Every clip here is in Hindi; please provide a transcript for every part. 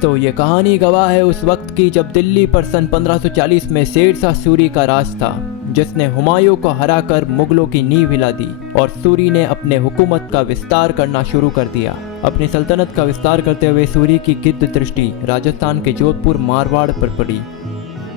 दोस्तों, ये कहानी गवाह है उस वक्त की जब दिल्ली पर सन 1540 में शेर शाह सूरी का राज था, जिसने हुमायूं को हराकर मुगलों की नींव हिला दी और सूरी ने अपने हुकूमत का विस्तार करना शुरू कर दिया। अपनी सल्तनत का विस्तार करते हुए सूरी की गिद्ध दृष्टि राजस्थान के जोधपुर मारवाड़ पर पड़ी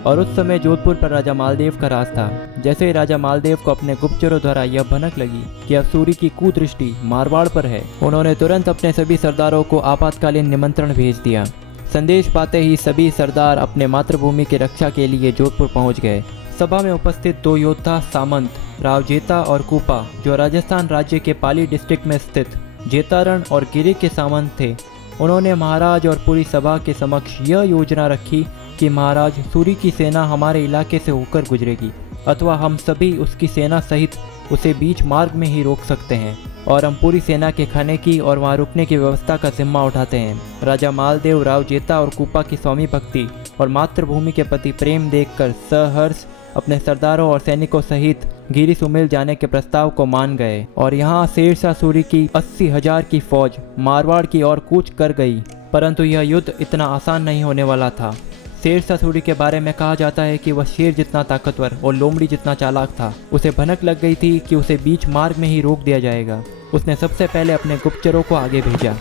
और उस समय जोधपुर पर राजा मालदेव का राज था। जैसे ही राजा मालदेव को अपने गुप्तचरों द्वारा यह भनक लगी कि अब सूरी की कुदृष्टि मारवाड़ पर है, उन्होंने तुरंत अपने सभी सरदारों को आपातकालीन निमंत्रण भेज दिया। संदेश पाते ही सभी सरदार अपने मातृभूमि की रक्षा के लिए जोधपुर पहुंच गए। सभा में उपस्थित दो योद्धा सामंत राव जेता और कूपा, जो राजस्थान राज्य के पाली डिस्ट्रिक्ट में स्थित जेतारण और गिरी के सामंत थे, उन्होंने महाराज और पूरी सभा के समक्ष यह योजना रखी कि महाराज, सूरी की सेना हमारे इलाके से होकर गुजरेगी अथवा हम सभी उसकी सेना सहित उसे बीच मार्ग में ही रोक सकते हैं और हम पूरी सेना के खाने की और वहां रुकने की व्यवस्था का जिम्मा उठाते हैं। राजा मालदेव राव जेता और कूपा की स्वामी भक्ति और मातृभूमि के प्रति प्रेम देखकर सहर्ष अपने सरदारों और सैनिकों सहित गिरी सुमेल जाने के प्रस्ताव को मान गए और यहाँ शेर शाह सूरी की 80,000 की फौज मारवाड़ की ओर कूच कर गई। परंतु यह युद्ध इतना आसान नहीं होने वाला था। शेर शाह सूरी के बारे में कहा जाता है कि वह शेर जितना ताकतवर और लोमड़ी जितना चालाक था। उसे भनक लग गई थी कि उसे बीच मार्ग में ही रोक दिया जाएगा। उसने सबसे पहले अपने गुप्तचरों को आगे भेजा।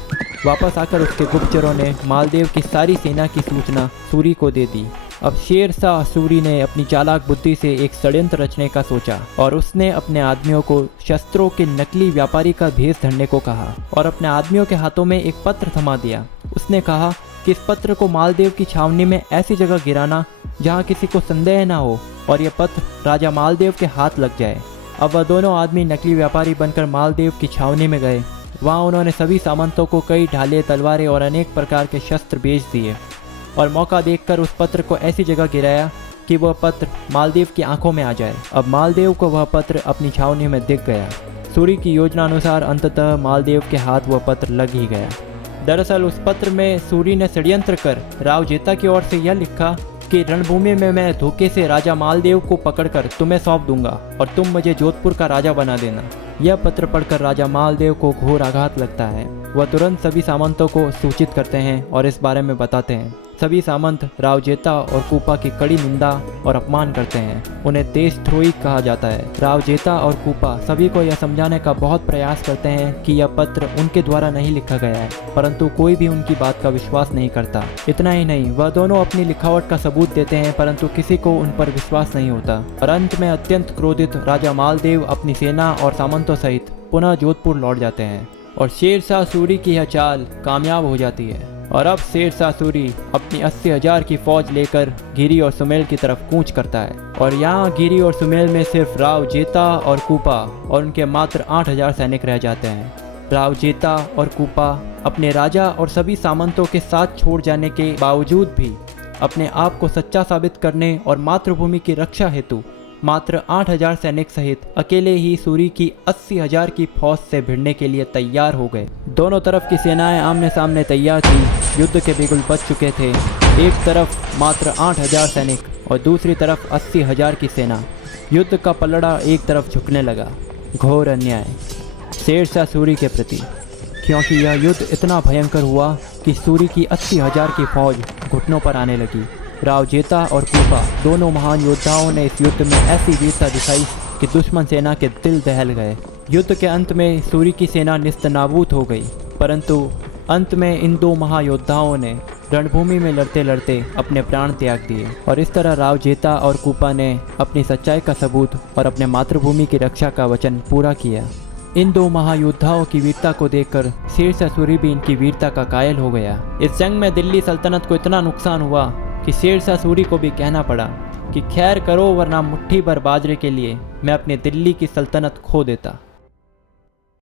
वापस आकर उसके गुप्तचरों ने मालदेव की सारी सेना की सूचना सूरी को दे दी। अब शेर शाह सूरी ने अपनी चालाक बुद्धि से एक षड्यंत्र रचने का सोचा और उसने अपने आदमियों को शस्त्रों के नकली व्यापारी का भेष धरने को कहा और अपने आदमियों के हाथों में एक पत्र थमा दिया। उसने कहा कि इस पत्र को मालदेव की छावनी में ऐसी जगह गिराना जहां किसी को संदेह न हो और यह पत्र राजा मालदेव के हाथ लग जाए। अब वह दोनों आदमी नकली व्यापारी बनकर मालदेव की छावनी में गए। वहां उन्होंने सभी सामंतों को कई ढाले, तलवारें और अनेक प्रकार के शस्त्र बेच दिए और मौका देखकर उस पत्र को ऐसी जगह गिराया कि वह पत्र मालदेव की आंखों में आ जाए। अब मालदेव को वह पत्र अपनी छावनी में दिख गया। सूरी की योजना अनुसार अंततः मालदेव के हाथ वह पत्र लग ही गया। दरअसल उस पत्र में सूरी ने षड्यंत्र कर राव जेता की ओर से यह लिखा कि रणभूमि में मैं धोखे से राजा मालदेव को पकड़कर तुम्हें सौंप दूंगा और तुम मुझे जोधपुर का राजा बना देना। यह पत्र पढ़कर राजा मालदेव को घोर आघात लगता है। वह तुरंत सभी सामंतों को सूचित करते हैं और इस बारे में बताते हैं। सभी सामंत राव जेता और कूपा की कड़ी निंदा और अपमान करते हैं। उन्हें देशद्रोही कहा जाता है। राव जेता और कूपा सभी को यह समझाने का बहुत प्रयास करते हैं कि यह पत्र उनके द्वारा नहीं लिखा गया है, परंतु कोई भी उनकी बात का विश्वास नहीं करता। इतना ही नहीं, वह दोनों अपनी लिखावट का सबूत देते हैं, परंतु किसी को उन पर विश्वास नहीं होता। और अंत में अत्यंत क्रोधित राजा मालदेव अपनी सेना और सामंतों सहित पुनः जोधपुर लौट जाते हैं और शेर शाह सूरी की यह चाल कामयाब हो जाती है। और अब शेर शाह सूरी अपनी 80,000 की फौज लेकर गिरी और सुमेल की तरफ कूच करता है और यहाँ गिरी और सुमेल में सिर्फ राव जेता और कूपा और उनके मात्र 8,000 सैनिक रह जाते हैं। राव जेता और कूपा अपने राजा और सभी सामंतों के साथ छोड़ जाने के बावजूद भी अपने आप को सच्चा साबित करने और मातृभूमि की रक्षा हेतु मात्र 8,000 सैनिक सहित अकेले ही सूरी की 80,000 की फौज से भिड़ने के लिए तैयार हो गए। दोनों तरफ की सेनाएं आमने सामने तैयार थी। युद्ध के बिगुल बज चुके थे। एक तरफ मात्र 8,000 सैनिक और दूसरी तरफ 80,000 की सेना। युद्ध का पलड़ा एक तरफ झुकने लगा। घोर अन्याय शेर शाह सूरी के प्रति, क्योंकि यह युद्ध इतना भयंकर हुआ कि सूरी की 80,000 की फौज घुटनों पर आने लगी। राव जेता और कूपा दोनों महान योद्धाओं ने इस युद्ध में ऐसी वीरता दिखाई कि दुश्मन सेना के दिल दहल गए। युद्ध के अंत में सूरी की सेना निस्तनाबूद हो गई, परंतु अंत में इन दो महायोद्धाओं ने रणभूमि में लड़ते लड़ते अपने प्राण त्याग दिए और इस तरह राव जेता और कूपा ने अपनी सच्चाई का सबूत और अपने मातृभूमि की रक्षा का वचन पूरा किया। इन दो महायोद्धाओं की वीरता को देखकर शेर शाह सूरी भी इनकी वीरता का कायल हो गया। इस जंग में दिल्ली सल्तनत को इतना नुकसान हुआ कि शेर शाह सूरी को भी कहना पड़ा कि खैर करो, वरना मुट्ठी भर बाजरे के लिए मैं अपनी दिल्ली की सल्तनत खो देता।